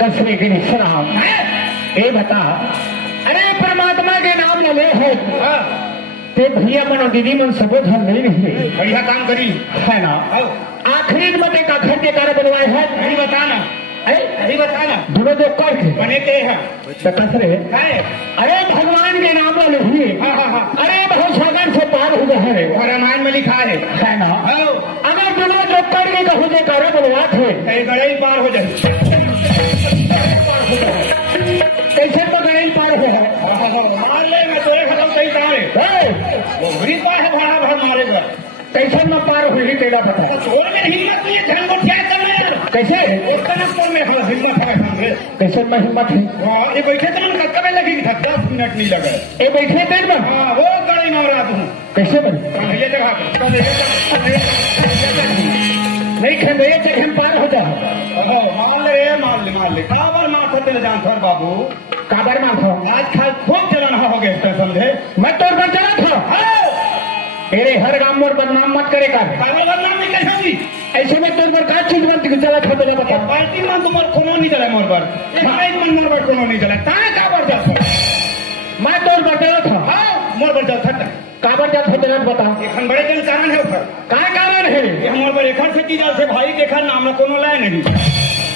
कसरे के निश्राम ये बता, अरे परमात्मा के नाम ले है ते भैया मन दीदी मन सबो धन नहीं रहे, बढ़िया काम करी है ना। आखिरी में एक आखिर के कार्य बनवाए है, नहीं बताना, नहीं बताना दोनों जो कर थे बने के है तो कसरे है। अरे भगवान के नाम ले हुए, अरे बहुत सगन से पार हो गए है, और रामायण में लिखा है ना। हाँ। अगर दोनों जो कर के कहूँ जो कार्य बनवा थे कहीं गड़े ही पार हो जाए, कैसे तो गए ही पार है, मार ले मैं तेरे खत्म सही तारे वो बुरी पार है, बड़ा भर मारेगा कैसे न पार हुई तेरा पता छोड़ में हिम्मत नहीं है, धन को क्या करना है कैसे उसका नंबर में हम हिम्मत है हमरे। कैसे में हिम्मत है, हाँ, ये बैठे तो मन कब लगेगी, 10 मिनट नहीं लगे। ये बैठे देर में हाँ, वो गड़ी मार रहा हूँ कैसे बन ये जगह नहीं खेमे से हम पार हो जाओ। मान ले काबर माथा तेरे जान थर बाबू काबर मार था आज खाल खूब चलन हो गए इसका समझे। मैं तो पर चला था तेरे हर गांव में बदनाम मत करे कर, काबर बदनाम नहीं कर सकती ऐसे में तो पर का चीज मत चला था तो बता पार्टी में तुम्हार कोनो नहीं चला मोर पर एक मन मोर पर कोनो नहीं चला ताए काबर जा मैं तो बता था। हां मोर पर जा था काबर जा था तेरा बता एखन बड़े जन कारण है ऊपर का कारण है ये मोर पर एखन से की जा से भाई के खर नाम ना कोनो लाए नहीं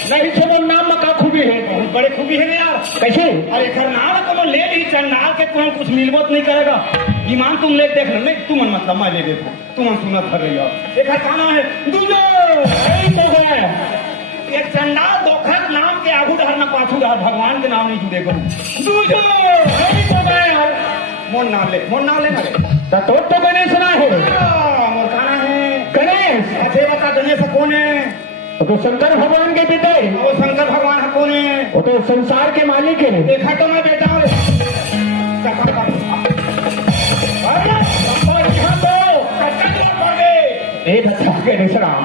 नहीं चलो नाम में का खूबी है, बहुत बड़े खूबी है यार कैसे अरे खर नाम कोनो ले ली चंडाल के तुम कुछ मिलबत नहीं करेगा ईमान तुम ले देख लो नहीं तुम मतलब मैं ले देखो तुम सुना कर रही हो एक खाना है दूजो एक चंडाल दोखत नाम के आगू डहर ना पाछू डहर भगवान के नाम नहीं जुड़े करूं दूजो मोर नाम ले ना तो गणेश ना है, मोर खाना है गणेश ऐसे बता गणेश कौन है तो शंकर भगवान के पिता है, वो शंकर भगवान है कौन है वो तो संसार के मालिक है। देखा तो मैं बेटा हूँ गणेश राम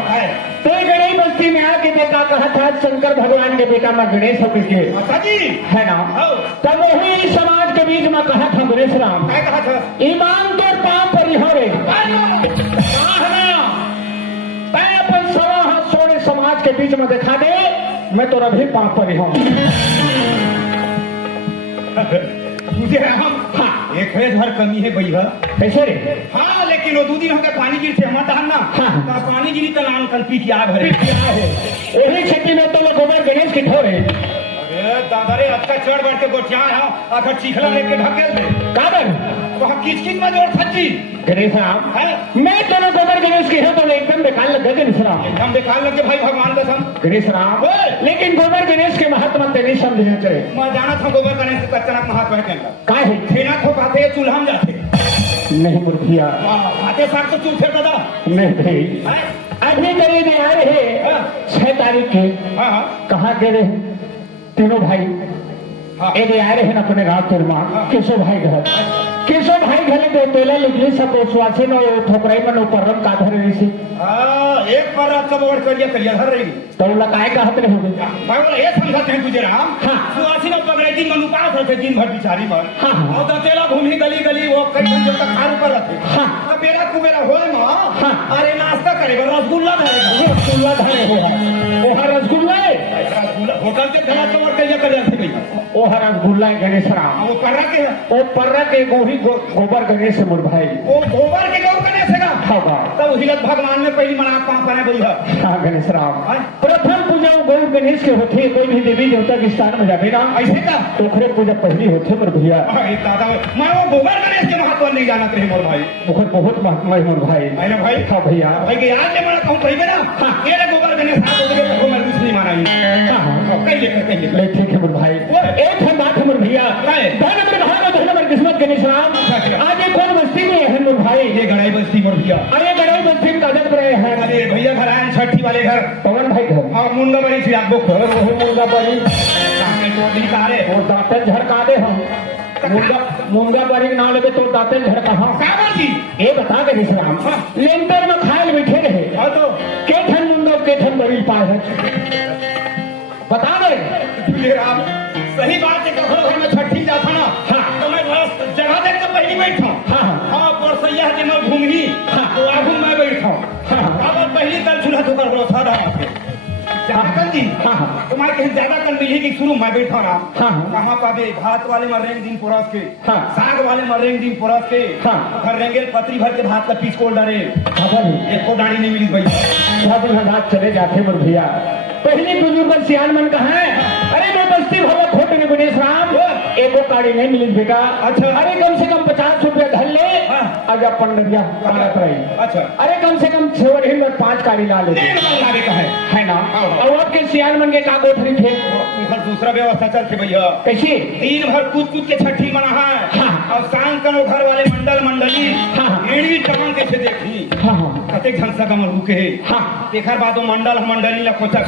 तो गणेश बस्ती में आके देखा कहा था शंकर भगवान के बेटा में गणेश हो किसके है ना। तब वही समाज के बीच में कहा था गणेश राम कहा था ईमान तो पाप परिहारे अपन सवा हाथ सोने समाज के बीच में दिखा दे मैं तो अभी पाप परिहार तुझे हम हाँ एक है हर कमी है भैया कैसे रे हाँ लेकिन वो 2 दिन होकर पानी गिर से मत ना हाँ पानी गिरी तो नाम कल्पी क्या भरे वही खेती में तो गोबर गणेश की ठोरे अरे दादा रे अब तक चढ़ बढ़ के गोठिया आखिर चीखला लेके ढकेल दे काबर तो हम किस में जोर फंसी गणेश राम मैं दोनों गोबर गणेश की है तो एकदम बेकार लग गए गणेश राम एकदम बेकार लगे भाई भगवान कसम गणेश राम लेकिन गोबर गणेश के महात्मा तेरे समझना चाहिए। मैं जाना था गोबर गणेश के कच्चा महात्मा है कहना का है खेना खो खाते चूल्हा में जाते नहीं मूर्खिया खाते साथ तो चूल्हे दादा नहीं भाई अभी करीब आ रहे 6 तारीख के कहा गए रहे तीनों भाई एक आ रहे हैं अपने गाँव तिरमा केशव भाई घर केशव भाई घर दो तेला लिखली सब सुवासे में ठोकराई में परम का धर रही थी एक पर कब और करिया करिया धर रही तो लगाए का हाथ रहोगे भाई बोला ये समझते हैं तुझे राम हाँ सुवासी में पकड़े दिन में उपास रहते दिन भर बिचारी पर हाँ और दतेला भूमि गली गली वो कई दिन तक खार ऊपर रहते हाँ अब बेरा कुबेरा होए मां हाँ अरे नाश्ता करेगा रसगुल्ला धरेगा रसगुल्ला धरे हो रसगुल्ला होटल के खड़ा तो और करिया करिया थे भैया वो रसगुल्ला गणेश राम वो कर रखे वो पर्रा के गोही गोबर गणेश से मुर भाई वो गोबर के गौ गणेश है होगा तब हिलत भगवान में पहली मना पाप बने भैया हाँ गणेश राम प्रथम पूजा गौर गणेश के होते कोई भी देवी देवता के स्थान में जाते ना ऐसे का ओखरे पूजा पहली होते मोर भैया दादा मैं वो गोबर गणेश के महत्व नहीं जाना थे मोर भाई ओखर बहुत महात्मा है मोर भाई है ना भाई हाँ भैया भाई के याद ले मना कहूं भाई ना तेरे गोबर गणेश हाथ हो गए तो मैं कुछ नहीं माना हाँ कहिए ले ठीक है मोर भाई एक है बात है मोर भैया धन मेरे भाई धन मेरे किस्मत गणेश राम आज कौन बस्ती में है मोर भाई ये गड़ाई बस्ती मोर भैया अरे गड़ाई बस्ती में कागज रहे हैं अरे भैया घर आए छठी वाले घर पवन भाई घर हाँ मुंडा बड़ी थी आपको घर वही मुंगा बड़ी निकाले और दांतन झड़का दे हम मुंगा बड़ी ना लगे तो दांतन झड़का हम जी ये बता के राम लेंटर में खायल बैठे रहे तो केठन मुंडो केठन बड़ी पाए है बता दे राम सही बात है कखनो घर में छठी जाता ना हाँ तो मैं जगह देख के पहली बैठा हाँ हाँ पर सैया जी मैं घूमी तो आगू मैं बैठा अब पहली कल चूल्हा तो कर रहा था जाकर जी हाँ। तुम्हारे कहीं ज्यादा कर मिली कि शुरू मैं बैठा रहा हाँ, हाँ। कहाँ पावे भात वाले मरेंगे दिन पुरस के हाँ। साग वाले मरेंगे दिन पुरस के हाँ। घर रेंगे पत्री भर के भात का पीस कोल डाले खबर एक को डाणी नहीं मिली भैया सब हालात चले जाते मोर भैया पहले बुजुर्ग सियान मन कहा है अरे मैं बस्ती भला खोट में गुनेश राम एको काड़ी नहीं मिली बेटा अच्छा। अरे कम से कम 50 रुपया धर ले हाँ। आज अपन नदिया पालत रही अच्छा अरे कम से कम 6 दिन में 5 काड़ी ला ले लागे का है ना हाँ। और अब के सियान मन के का गोठरी थे उधर दूसरा व्यवस्था चलते भैया कैसे दिन भर कूद कूद के छठी मना है हाँ। और शाम कनो घर वाले मंडल मंडली हाँ। एड़ी चमन के से देखी हाँ हाँ कते झंसा कमर रुके हाँ देखर बादो मंडल मंडली ला कोचा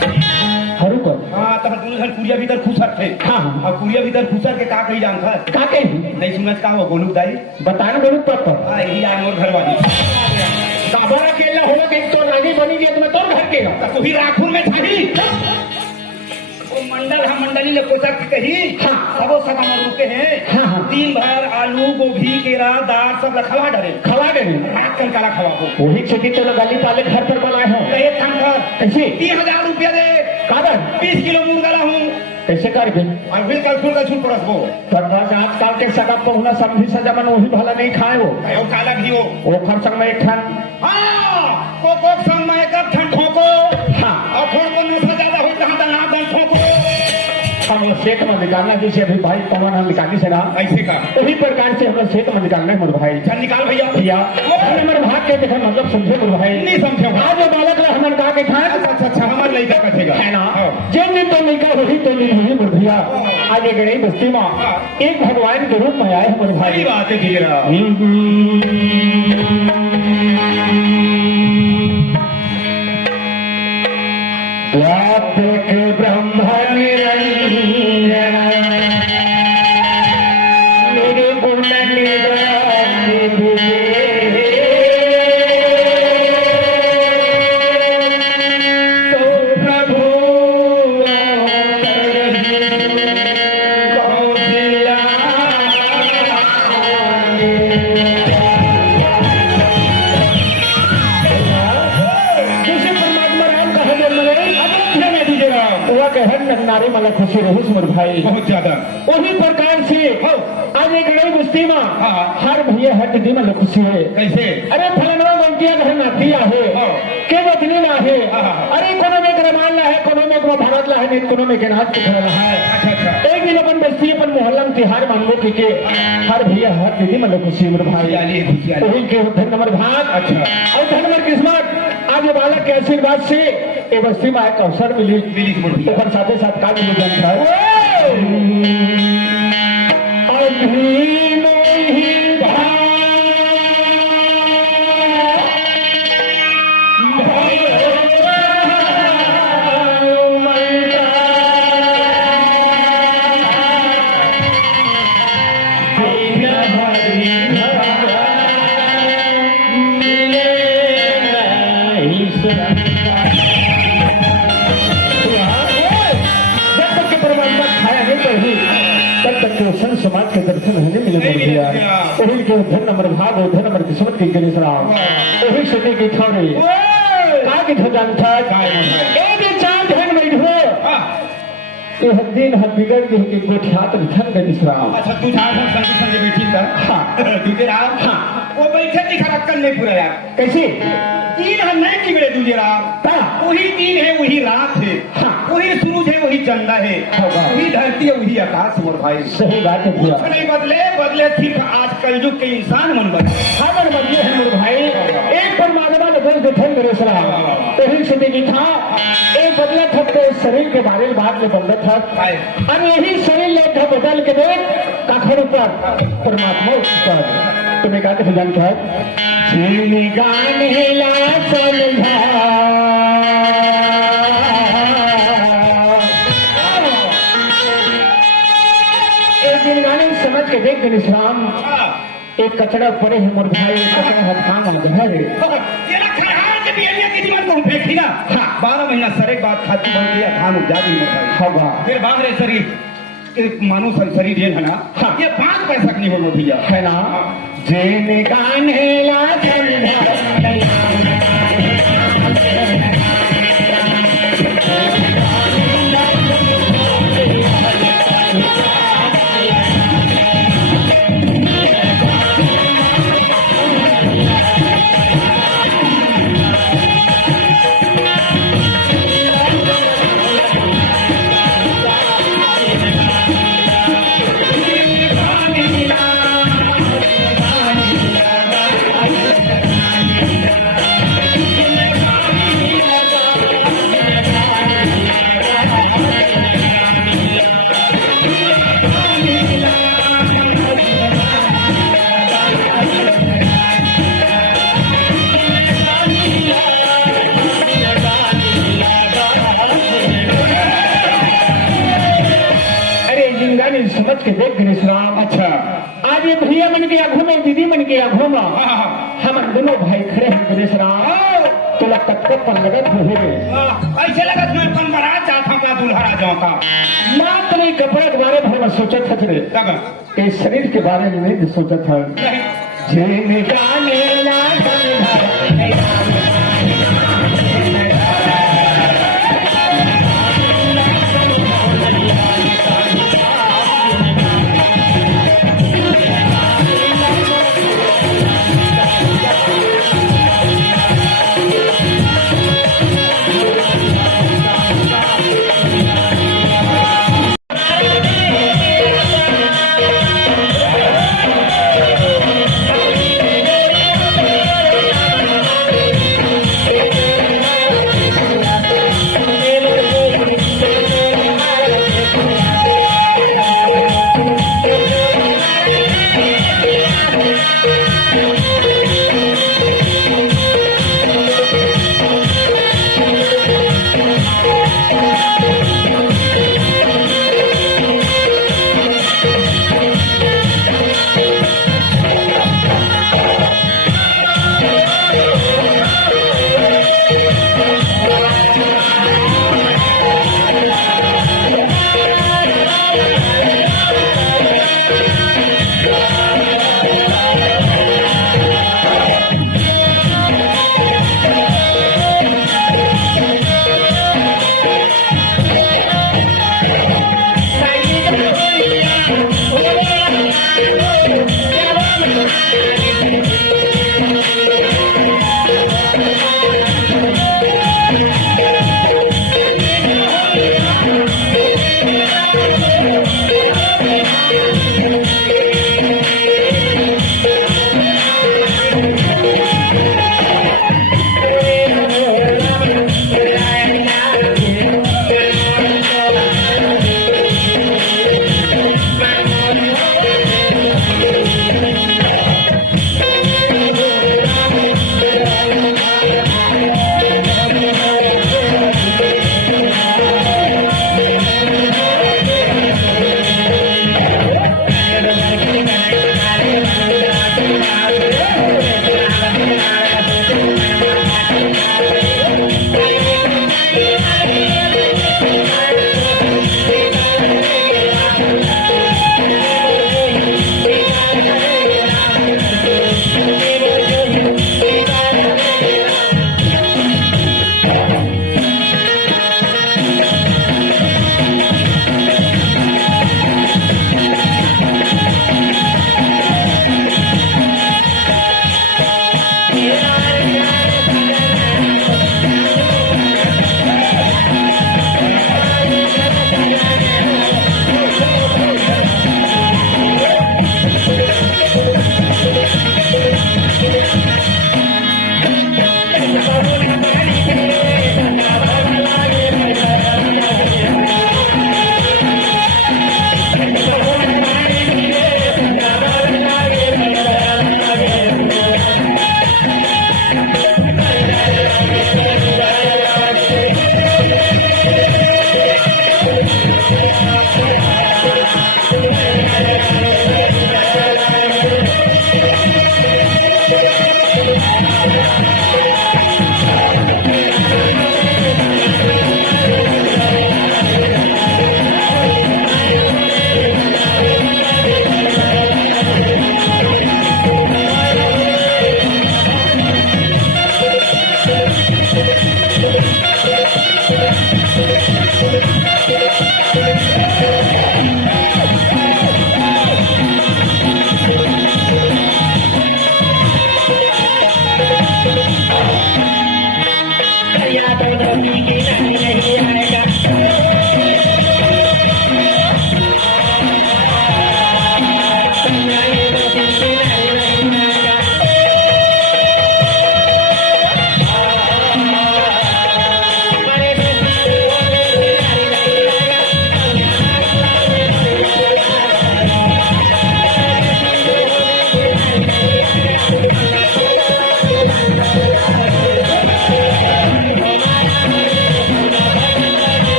हरू कर हाँ तब दोनों जन कुरिया भीतर खुसर थे हाँ, हाँ। और कुरिया भीतर खुसर के का कही जानता है का कही नहीं सुनत का वो गोलू दाई बताना बोलू पता यही आ मोर घर वाली बाबर अकेला हो के तो रानी बनी गई तो मैं तोर घर के तब तो भी राखुन में थागी वो मंडल हम मंडली ले कोचा की कही हाँ। सबो सका मर रुके हैं हाँ, हाँ। दिन भर आलू गोभी केरा दाल सब रखवा डरे खवा दे रात कल काला खवा को वही खेती तो गली पाले घर पर बनाए हो कहे थान कर कैसे 30,000 रुपया दे कादर 20 किलो मुर्गा ला हूँ कैसे कर गए और फिर कल छुट परसबो सरदार आजकल के सगा पहुना समझी सजमन वही भला नहीं खाए वो और काला भी हो वो खर्च में एक ठन हाँ को संग में एक ठन ठोको हाँ और ठोको में सजा हो जहां तक ना बन ठोको हम सेठ में निकालना जैसे अभी भाई पवन हम निकाली से ना ऐसे का उसी प्रकार से हम सेठ में निकालना है मोर भाई चल निकाल भैया भैया हमारे भाग के देखा मतलब समझे मोर भाई नहीं समझे आज जो बालक ला हमन कहा के था अच्छा हमार लड़का कथेगा है ना जिन दिन तो लड़का वही तो नहीं हुई मोर भैया आज एक गई बस्ती में एक भगवान के रूप में आए हैं मोर भाई सही बात है धीरा व्यापक ब्रह्म निरंजन निर्गुण निरंजन तो प्रभु नारी मला खुशी रही सुमर भाई बहुत ज्यादा उसी प्रकार से आज एक नई बस्ती में हाँ। हर भैया हर दीदी में खुशी है कैसे अरे फलनवा मंकिया घर नाती आहे के बदली ना है अरे कोनो में ग्रामीण ला है कोनो में भारत ला है नहीं कोनो में केनाथ के घर ला है अच्छा एक दिन अपन बस्ती अपन मोहल्ला में तिहार मानगो के हर भैया हर दीदी में खुशी मोर भाई वही के धन नंबर भाग अच्छा और धन नंबर किस्मत आज ये बालक के आशीर्वाद से ये बस्ती में एक अवसर मिली ओकर साथे साथ का मिली जानता है अभी नहीं सन समाज के दर्शन होने मिले भैया वही के धन नंबर भाग और धन नंबर किस्मत के गणेश राम वही सदी की थोड़ी का के धन था एक चार धन बैठो ये दिन हम बिगड़ गए कि गोठियात धन गणेश राम अच्छा तू जा संग संग बैठी था हां दूजे राम हां वो बैठे दिखा रखन नहीं पूरा यार कैसे दिन हम नहीं की बड़े दूजे राम वही दिन है वही रात है वही सूरज है वही चंदा है वही धरती है वही आकाश मोर भाई सही बात है भैया कुछ नहीं बदले सिर्फ आज कलयुग के इंसान मन बदले हमन बदले हैं मोर भाई एक परमात्मा ने दस गठन करे सरा वही से भी था एक बदला था तो शरीर के बारे में बात में बंद था और यही शरीर लेकर बदल के देख काखड़ ऊपर परमात्मा ऊपर तुम्हें कहते हैं जान क्या जीने गाने ला चल एक दिन गाने समझ के देख गणेश राम एक कचड़ा पड़े है मोर भाई कचड़ा हाथ काम लगा है तेरा खरहार के बिहेवियर की जीवन को फेंकी ना 12 महीना सर एक बात खाती बन गया धान उग जाती मोर भाई हवा फिर बाहर शरीर एक मानो शरीर ये है ना ये बात पैसा नहीं बोलो भैया है ना जेने गाने ला चल गणेश राम। अच्छा आज ये भैया मन के आंखों में दीदी मन के आंखों में हाँ हम दोनों भाई खड़े हैं गणेश राम। तो लगता पन लगत हो ऐसे लगत मैं अपन बारात जाता क्या दूल्हा राजाओं का मात्र नहीं कपड़े के बारे में सोचा था रे के शरीर के बारे में नहीं सोचा था जिन गाने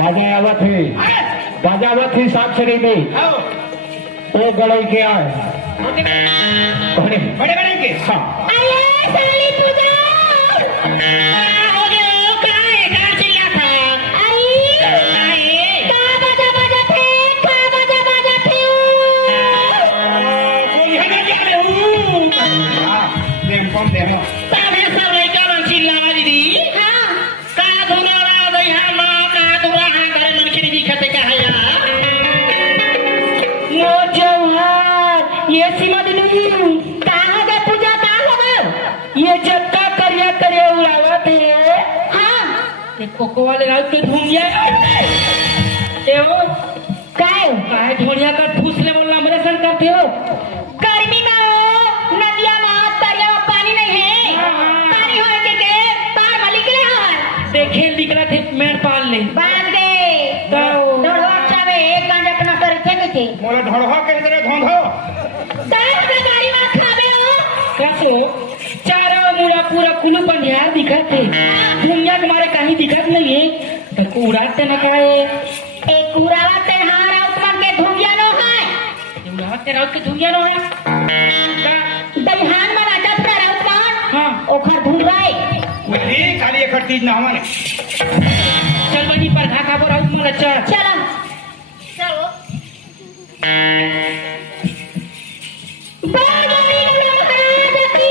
बाजा आवत है बाजा आवत है साफ शरीर में आओ वो गड़ई के आए बड़े बड़े के हाँ साली पूजा हो गया काय गाल चिल्ला था आई का बजा थे कोई है ना क्या हां देख कौन देखो तावे सब लइका मन चिल्ला वाली दी हां का धुनरा दई हम का दुरा हां करे मन की दिखते का है यार वो जवान ये सीमा दिलू कहां गए पूजा का हो गए ये जत्ता करिया उड़ावत है हां ये कोको वाले रात के धूम गया एओ काय ढोलिया का फूसले बोलना हमरे सन करते हो गर्मी में हो नदिया में तरिया में पानी नहीं है पानी होए के पार वाली के है देखे निकला थे मेड़ पाल ले बांध गए दौड़वा चावे एक गांजा अपना कर के मोला ढोढ़वा के इधर धोंधो दाल का गाड़ी में खावे हो कैसे चारों मुड़ा पूरा कुलू पंजाब दिखत है दुनिया तुम्हारे कहीं दिखत नहीं है तो कूड़ाते न काए एक कूड़ाते हां राउत के धुगिया नो है उड़ाते राउत के धुगिया नो है दलहान में राजा राउत मान हां ओखर धुलवाए वही खाली एक चीज ना हमारे चल बनी पर खा खा राउत मन अच्छा चलो चलो बागरी महाराज की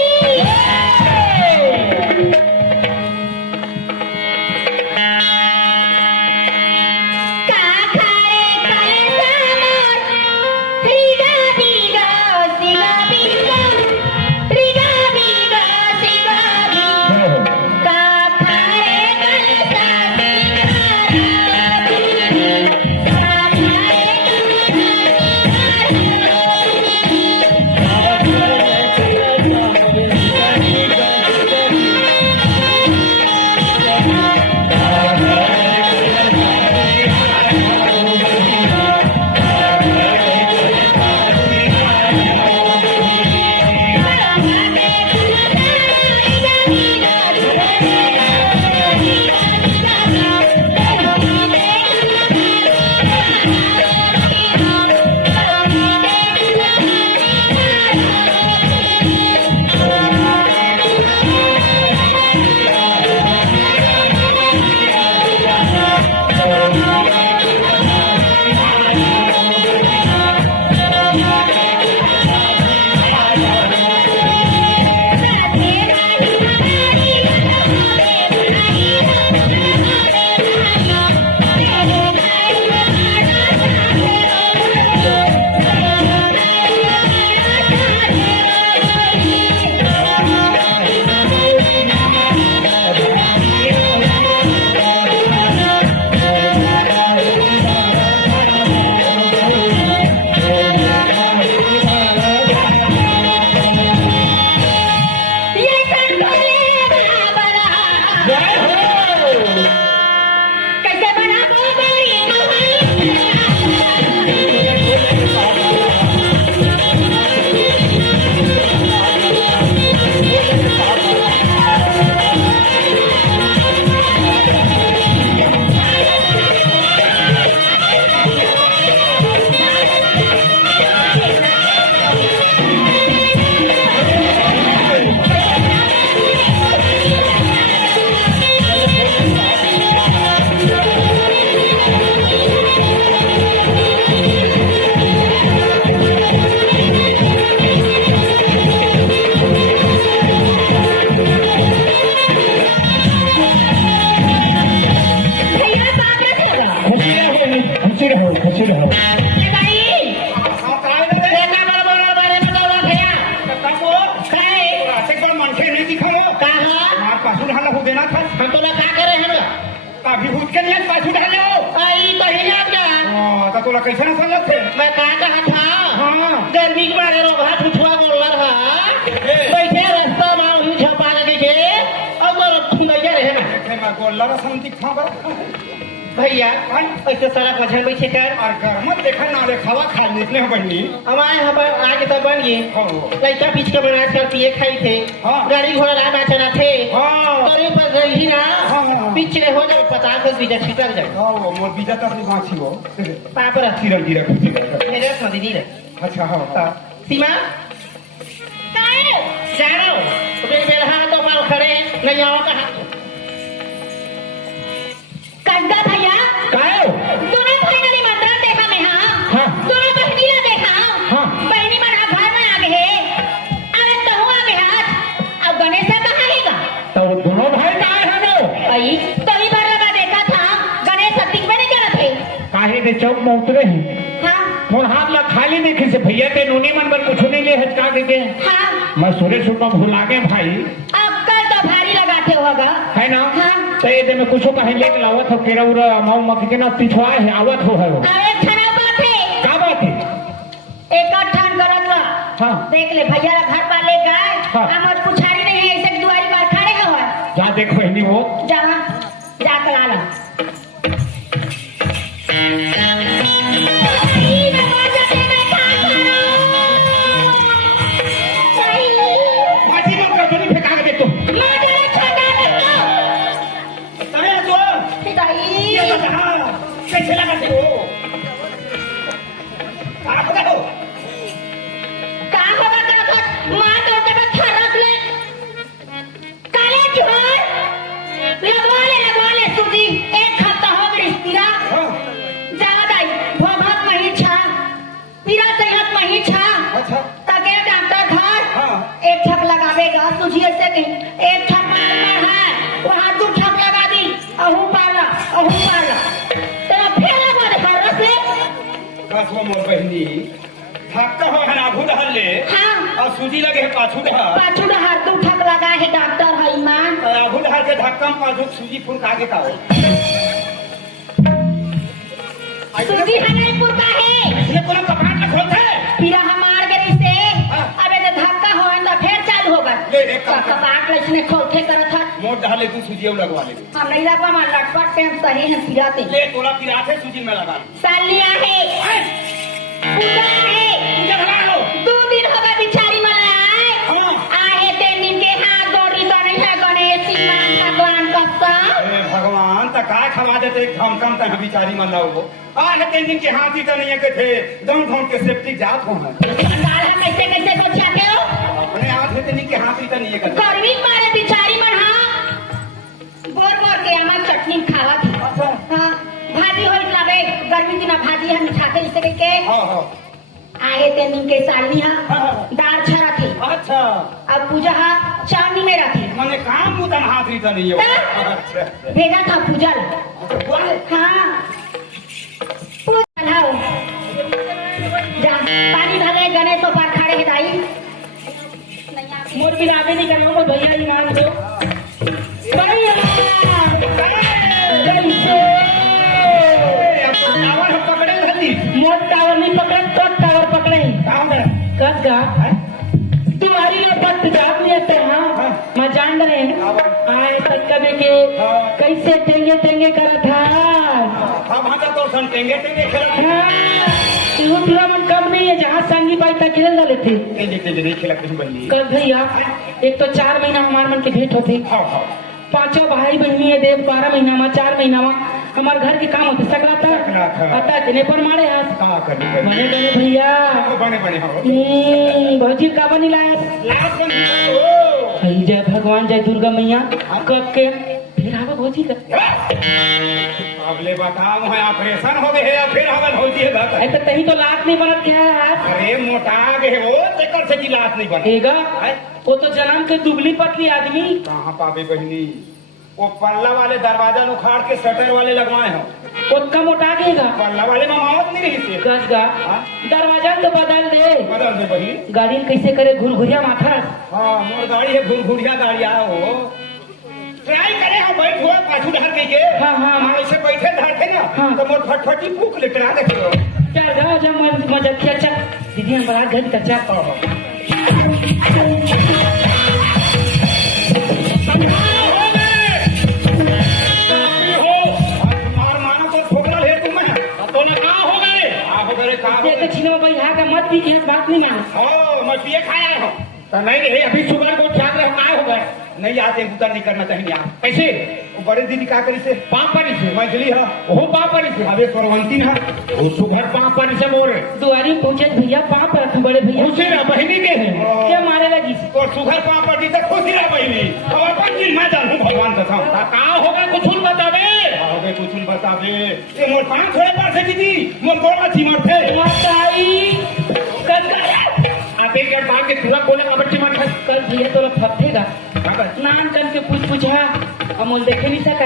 तोला कैसे ना समझ थे मैं कहा कहा था हाँ गर्मी के मारे रो हाथ उठवा बोल रहा बैठे रास्ता में हूं छपा के और तुम बैठे रहे ना मैं गोल्ला रा संति खा बर भैया ऐसे सारा मछल बैठे कर और गरमत देखा ना रे खवा खा निकले हो बहनी हमारे यहाँ पर आगे तो बन गए हाँ लड़का बीच के बना कर पिए खाई थे हाँ। गाड़ी घोड़ा लाना चला थे हाँ। तोरे पर रही ना हाँ। पिछले हो जाए 50 बीजा छिटक जाए हाँ मोर बीजा तक नहीं बाँची हो पापर किरण गिरा कुछ मेरे साथ दीदी रे अच्छा हाँ सीमा जानो बेल बेल हाँ तो माल खड़े नहीं आओ कहा कंदा भैया काय दोनों भाई ने निमंत्रण देखा मैं हाँ। दोनों बहनी ने देखा हाँ। बहनी मना घर में आ गए अरे तो हुआ आज अब गणेश कहाँ हैगा तो वो दोनों भाई का है ना भाई तो ही बार मैं देखा था गणेश सत्ती में नहीं गया थे काहे के चौक में उतरे हैं हाँ फोन हाथ ला खाली देखे से भैया के नूनी मन पर कुछ नहीं ले हचका के हाँ मैं सुरे सुन भुला गए भाई अब कल तो भारी लगाते होगा है ना हाँ। तो ये दिन में कुछ कहीं लेके लावत हो केरा उरा माऊ मक्की के ना पिछवाए है आवत हो है वो अरे खाना बात है का बात है एक ठान करत ला हाँ। देख ले भैया घर पर ले गए हाँ। हमर पुछारी नहीं है ऐसे दुआरी पर खड़े हुआ जा देख बहनी वो जा जाकर आला माटी मत कर दोनी फेंका के दे तू तबे तो ये तो हाँ कैसे लगा दे वो कहाँ पता हो हाँ अच्छा एक ठक लगावेगा तुझी ऐसे नहीं एक ठक मार है वहां दो ठक लगा दी अहू पाला तो फिर लगा दे कर से बस वो मोर बहनी थक्का हो है आगू डहल ले हाँ और सूजी लगे है पाछू डहल पाछू हाथ दो ठक लगा है डॉक्टर है ईमान आगू डहल के धक्का में पाछू सूजी फूल आगे का हो सूजी हनाईपुर का है इसने पूरा कपड़ा का खोलते फिर हमार गरी से अबे तो धक्का हो तो फिर चालू होगा ले ले काम कर। कपाट इसने खोलते करत था मोट डहले तू सूजी लगवा ले हम नहीं लगा मान लटपट टेम सही है पिराते ले तोला पिराते सूजी में लगा सालिया है पूजा है पूजा भला हो 2 दिन होगा बिचारी मला हाँ। आए 3 दिन के हाथ दौड़ी तो नहीं है गणेश ईमान भगवान का अरे भगवान तक का खवा देते एक धम कम तक बिचारी मन लाओ आज तीन दिन के हाथी तो नहीं है के थे दम धम के सेफ्टी जात हो है कैसे कैसे बचाते हो अपने हाथ में नहीं के हाथी तो नहीं है के गर्मी मारे बिचारी मन हाँ बोर बोर के हमार चटनी खावा थी अच्छा हाँ भाजी हो लगे गर्मी दिन भाजी हम खाते इसे के हाँ हाँ आए 3 दिन के साली हाँ। हाँ दाल छरा थी अच्छा अब पूजा हाँ चांदी में रखी मैंने काम मुदन हाथी तो नहीं है अच्छा भेजा था पूजा बोले हाँ पूजा लाओ जा पानी भरे गणेश तो पार खड़े है दाई मोर बिराबे नहीं करना मोर भैया ही नाम दो भैया टावर हम पकड़े धरती मोर टावर नहीं पकड़े तो टावर पकड़े काम है कब का तुम्हारी ये बात जान लेते हैं मैं जान रहे आए तक कभी के कैसे टेंगे टेंगे करा था हम हटा तो सन टेंगे टेंगे खेला पूरा मन कम नहीं है जहाँ संगी बाई तक खेल डाले थे टेंगे नहीं खेला कुछ बल्ली कल भैया एक तो 4 महीना हमारे मन के भेंट होते हाँ हाँ 5 भाई बहनी है देव 12 महीना में 4 महीना में हमारे घर के काम होते सकला था पता चले पर मारे हाथ कहाँ करनी बने बने भैया बने बने हाँ भौजी का बनी लाया लास्ट में ओ हई जय भगवान जय दुर्गा मैया कब के फिर आवे भौजी का अब ले बताओ है ऑपरेशन हो गए है फिर हवन होती है घर तो तही तो लात नहीं बनत क्या है अरे मोटा गए वो तेकर से गिलास नहीं बने एगा वो तो जन्म के दुबली पतली आदमी कहाँ पावे बहनी वो पल्ला वाले दरवाजा उखाड़ के शटर वाले लगवाए हो उसका मोटा गेगा पल्ला वाले में मौत नहीं रही से कसगा दरवाजा तो बदल दे बदल दे बही गाड़ी कैसे करे घुरघुरिया माथा हाँ मोर गाड़ी है घुरघुरिया गाड़ी आओ ट्राई करे हम बैठ हुए पाछू धर के हाँ, हाँ। हम ऐसे बैठे धरते ना हाँ। तो मोर फटफटी फूक ले टरा देखो चल जाओ जब मजकिया चल दीदी हम बड़ा घर का चल मार मानो तो ऐसे ऐसे छिनवा भाई यहाँ का मत भी बात नहीं मानो। ओ मैं पिए खाया हो तो नहीं नहीं अभी सुगर को ध्यान रहे काय हो गए नहीं आते उतर नहीं करना चाहिए आप कैसे वो बड़े दीदी का करी से पापरी से मछली है वो पापरी से अबे परवंती है वो सुगर पापरी से बोल रहे दुआरी पहुंचे भैया पाप रख बड़े भैया उसे ना बहनी के हैं क्या मारे लगी और सुगर पाँव पर दी तक खुशी रह बहनी अब अपन दिन मैं जानू भगवान कसम का होगा कुछ बतावे अबे कुछ बताबे ये मोर पाँव थोड़े पर से दीदी मोर गोड़ में चिमट थे माताई आते के बाद के पूरा बोले का बच्चे मन कल भैया तो फटेगा नाम कन के पूछा अमोल देखे नहीं सका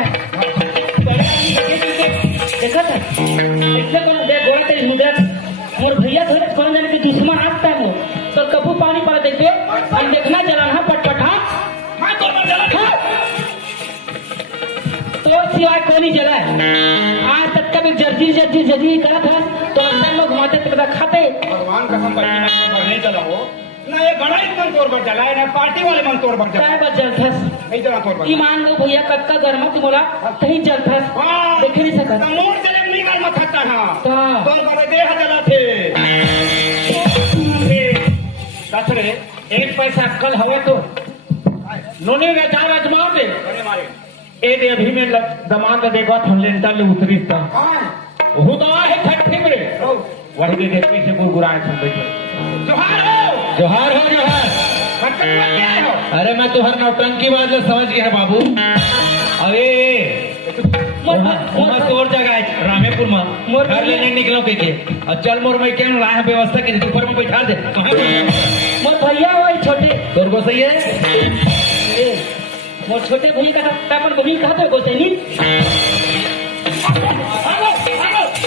देखा था इसलिए कौन देख गोड़ा तेरी मुद्रा मोर भैया थोड़े कौन जाने के दुश्मन आता है मोर तो कबू पानी पर देखे हम देखना जलाना पटपटा मैं तो पर जला तो सिवाय कोई नहीं जला आज तक कभी जर्जी करा था तो अंदर लोग घुमाते तक खाते भगवान कसम बच्ची मैं नहीं चला हो ना ये बड़ा ही मन तोड़ पर चला है ना पार्टी वाले मन तोड़ पर चला काय बच जलथस नहीं चला तोड़ पर ईमान लो भैया कक्का गर्मा की बोला कहीं जलथस देख नहीं सका मोर चले नहीं कर मत खाता ना हाँ। तोड़ पर देह जला थे दसरे एक पैसा कल हवा तो नोने का चार आजमाओ दे अरे मारे ए दे अभी में दमाद देखो हम लेंटर ले उतरी था वो दवा है छठी में वही के देखने से कोई बुरा है बैठे जोहार हो जोहार खट्टा मत क्या हो अरे मैं तुहर नौटंकी बात ले समझ गया है बाबू। अरे उमा तोर जगह है रामेपुर में घर लेने निकलो के और चल मोर मैं क्या राह व्यवस्था के ऊपर में बैठा दे मोर भैया वही छोटे तोर को सही है मोर छोटे भैया का तापर भूमि कहा तो गोसे नहीं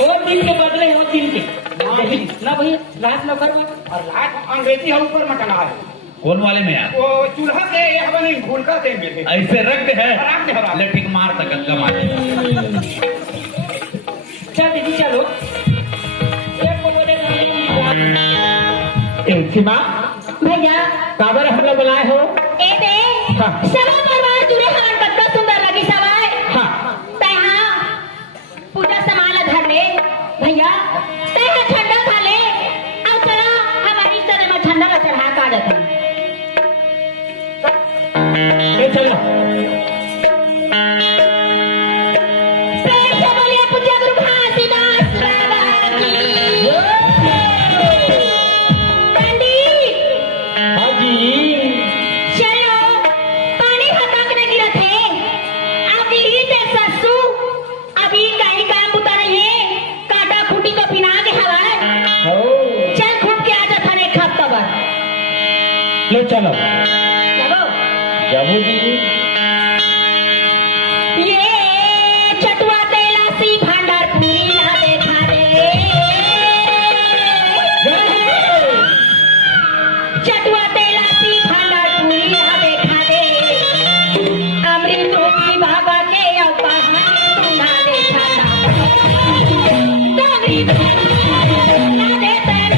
और दिन के बदले वो दिन के ना भैया रात न कर और लाख अंग्रेजी है ऊपर मटना है कौन वाले में यार वो चूल्हा से ये हवा नहीं भूल कर देंगे थे ऐसे रख दे है रख दे, रख दे। ले ठीक मार तक गंगा मार चल दीदी चलो एक बोलो दे सीमा भैया काबर हम लोग बुलाए हो ए दे हाँ। सवा परवार जुड़े हवन कत्ता सुंदर लगी सवाय हाँ तैहा पूजा सामान धर ले भैया तैहा झंडा खा ले अब चला हमारी सर में झंडा ला चढ़ा का जाता ए चलो प्रेम से बोलिए पूज्य गुरु घासीदास बाबा की पंडित हाँ जी चलो पानी हटक नहीं गिरत है अभी ते ससु अभी कहीं काम बुता नहीं है काटा खूटी को पिना के हवा ओ चल घूम के आ जा थाने खप तबर ले चलो चलो जाबू जी ये चटुआ तेलासी भांडार पूरी ना देखा रे चटुआ तेलासी भांडार पूरी ना देखा रे अमृत की बाबा के अब कहानी ना देखा ना अमृत ना देता है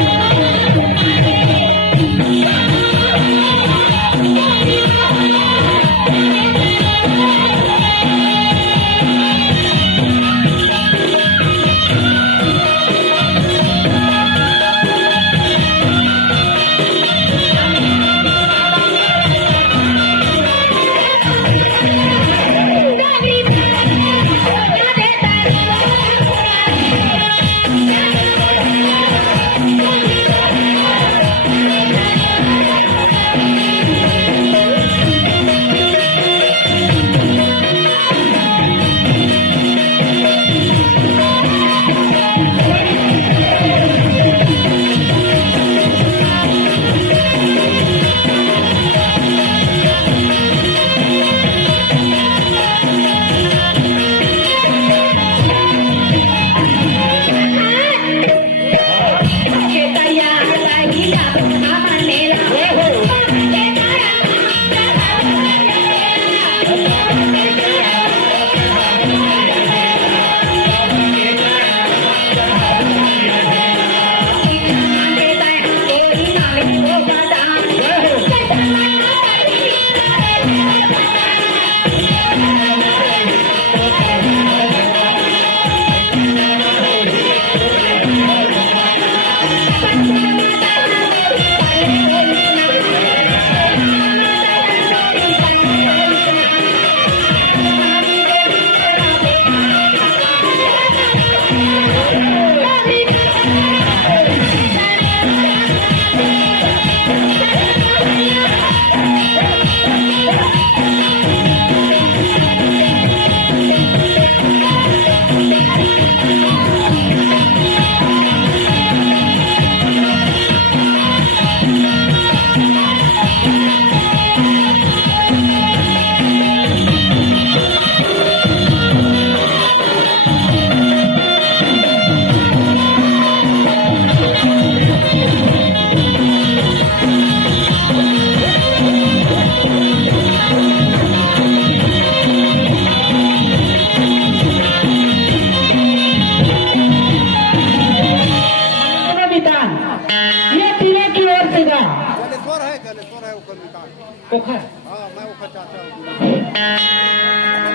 ओखर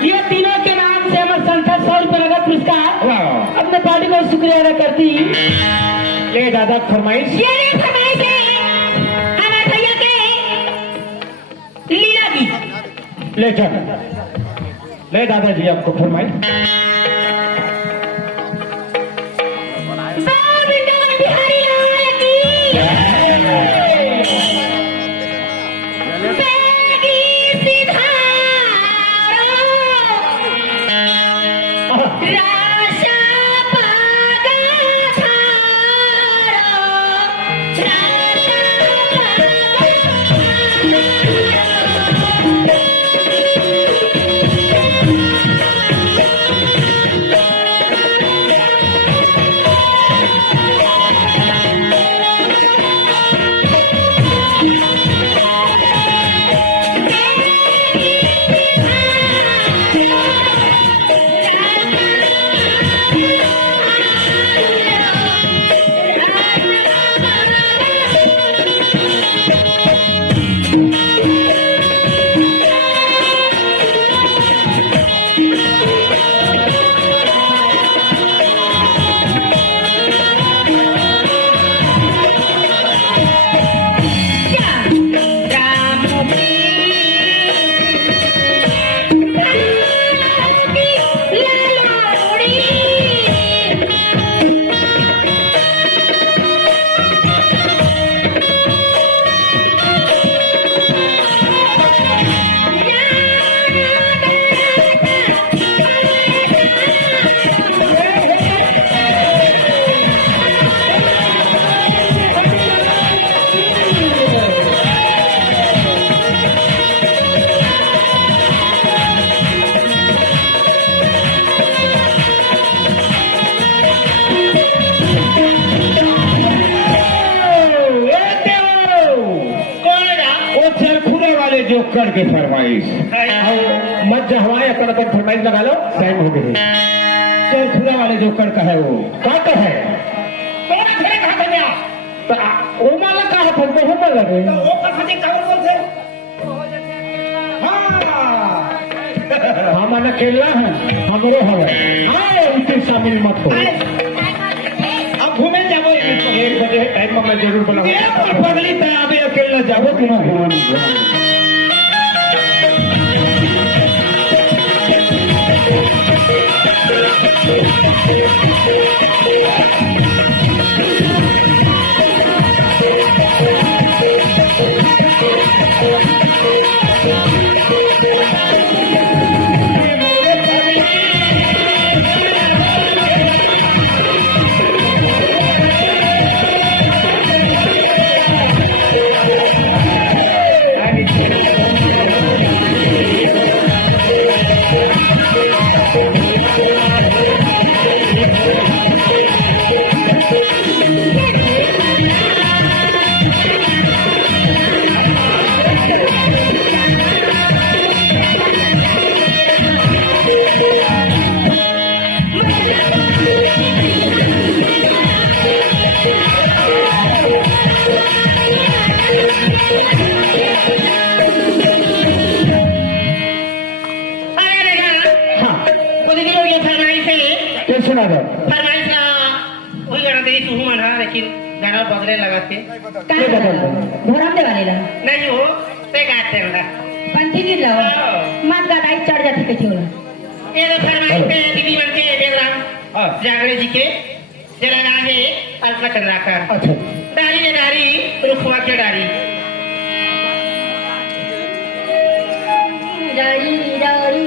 ये तीनों के नाम से हमारे संस्था 100 रुपए लगा पुरस्कार अपने पार्टी को शुक्रिया अदा करती। ले दादा फरमाइश। ये रे फरमाइश है हमारे भैया के लीला की। ले चल ले दादाजी आपको फरमाइश। वृंदावन बिहारी लाल की बैगी सिधारो राशा पागा थारो जोकर की फरमाइश मत हवाए अकड़ फरमाइश लगा लो टाइम हो गई। तो पूरा वाले जोकर का है वो कट है वो माला का है तो हम लगे हम अकेला है हमारे हवा उनके शामिल मत हो। अब घूमे जाओ 1 बजे टाइम में मैं जरूर बनाऊंगा। पगली तरह अभी अकेला जाओ कि ना सुना दो फरमाइश का वही गाना तेरी सुहू मना लेकिन गाना बदले लगाते काय धोराम दे वाले नहीं हो ते गाते होला पंथी की लाओ मत गाड़ी चढ़ जाती कथी होला ये तो फरमाइश पे दीदी बनते देवराम जागरे जी के जरा गाने अल्पा चंद्रा का अच्छा दारी ने दारी रुखवा के दारी दारी दारी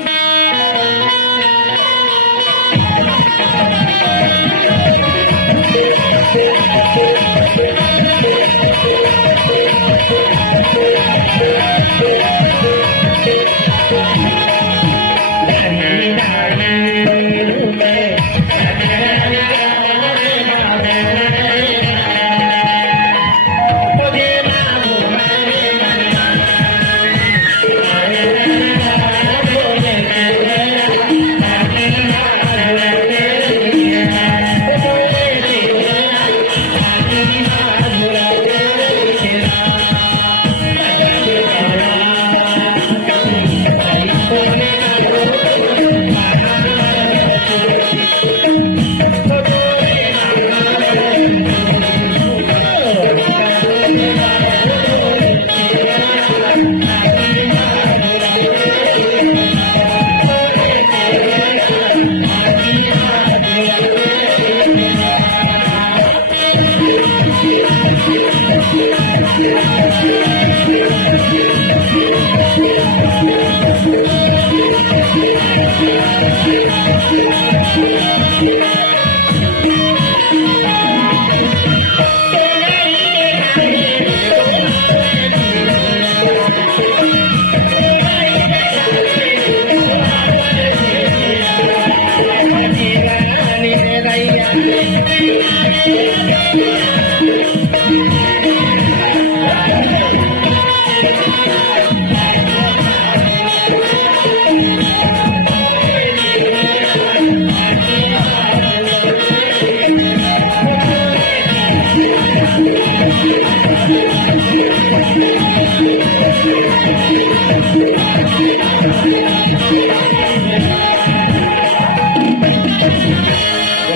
मुझे मालूम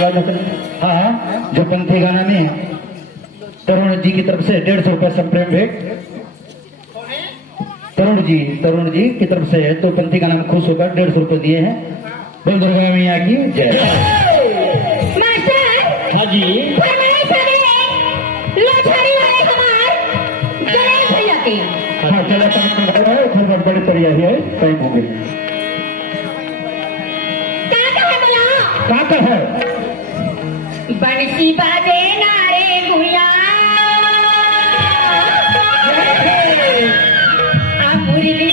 हाँ हाँ, जो पंथी गाना में तरुण जी की तरफ से 150 रुपए संप्रेम भेंट। तरुण जी की तरफ से तो पंथी गाना में खुश होकर 150 रुपए दिए हैं। बोल दुर्गा मैया की जय। मास्टर हाँ जी, फरमाइश करे लाचारी वाले हमार गणेश भैया के हाँ चला तक बड़ी परिया है, टाइम हो गई। क्या है बंसी बाजे नारे गुड़िया मुरली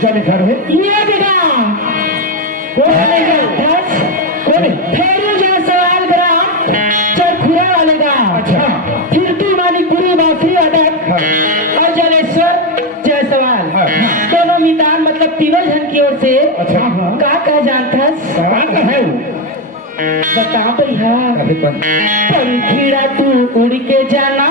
क्या लिखा है? ये बेटा कौन फेरू जा सवाल करा चरखुरा वाले का। अच्छा, फिर तू मानिकपुरी बांसुरी अटक और जलेश्वर जय सवाल हाँ। दोनों मितान मतलब तीनों जन की ओर से अच्छा, हाँ। का कह जानता क्या है? बता भैया पंखीड़ा तू उड़ के जाना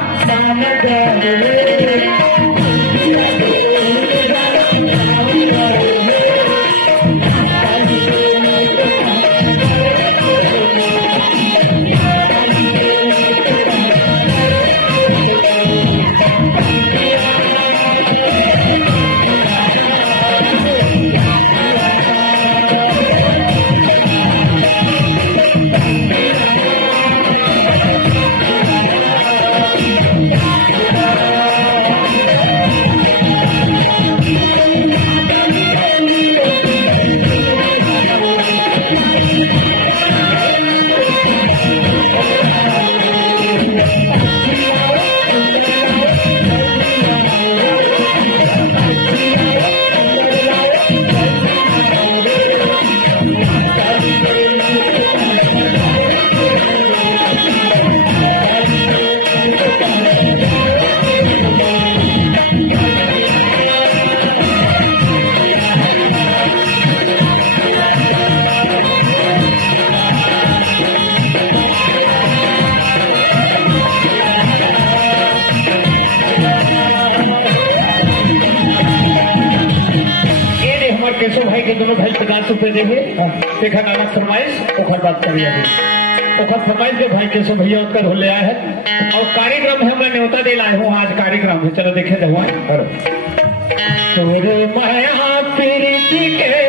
केशव भाई के दोनों भाई 50 रुपए देंगे। देखा नानक फरमाइश ओखर बात करिए। ओखर फरमाइश के भाई केशव भैया उत्तर हो ले आए हैं और कार्यक्रम में हमने न्योता दे लाए हूँ आज कार्यक्रम में। चलो देखे जवान तोरे माया प्रीति के